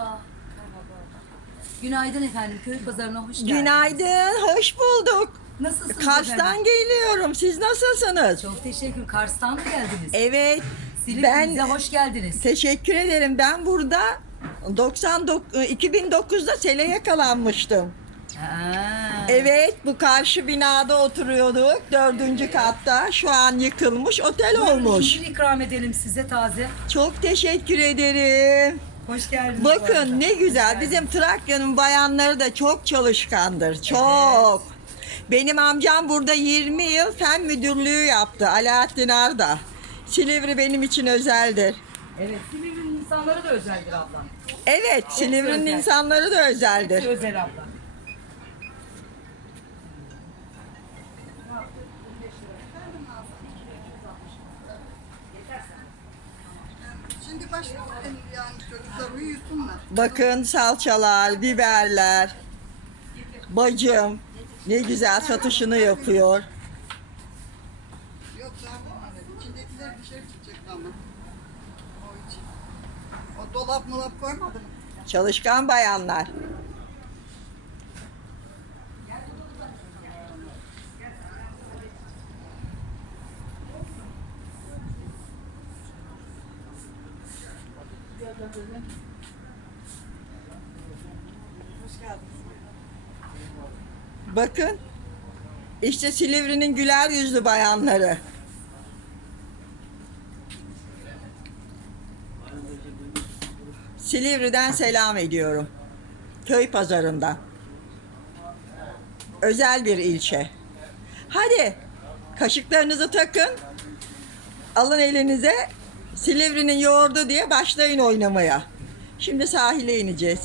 Merhaba. Günaydın efendim. Köy pazarına hoş geldiniz. Günaydın, hoş bulduk. Nasılsınız Kars'tan efendim? geliyorum. Siz nasılsınız? Çok teşekkür Kars'tan mı geldiniz? Evet. Silivri'mize Ben hoş geldiniz. teşekkür ederim. Ben burada 99 2009'da sele yakalanmıştım. Ha. Evet, bu karşı binada oturuyorduk. Dördüncü katta. Şu an yıkılmış, otel olmuş. İncir ikram edelim size taze. Çok teşekkür ederim. Hoş geldiniz. Bakın ne güzel. Bizim Trakya'nın bayanları da çok çalışkandır. Çok. Benim amcam burada 20 yıl fen müdürlüğü yaptı. Alaaddin Arda. Silivri benim için özeldir. Evet. Silivri'nin insanları da özeldir ablam. Evet, Silivri'nin özel. insanları da özeldir. Özel abla. Şimdi başlayalım yani çocuklar uyusunlar. Bakın salçalar, biberler. Bacım ne güzel satışını yapıyor. Yok öyle. İçindekiler dışarı çıkacak ama. O için. O dolap molap koymadın mı? Çalışkan bayanlar. Bakın. İşte Silivri'nin güler yüzlü bayanları. Silivri'den selam ediyorum. Köy pazarından. Özel bir ilçe. Hadi kaşıklarınızı takın. Alın elinize. Silivri'nin yoğurdu diye başlayın oynamaya. Şimdi sahile ineceğiz.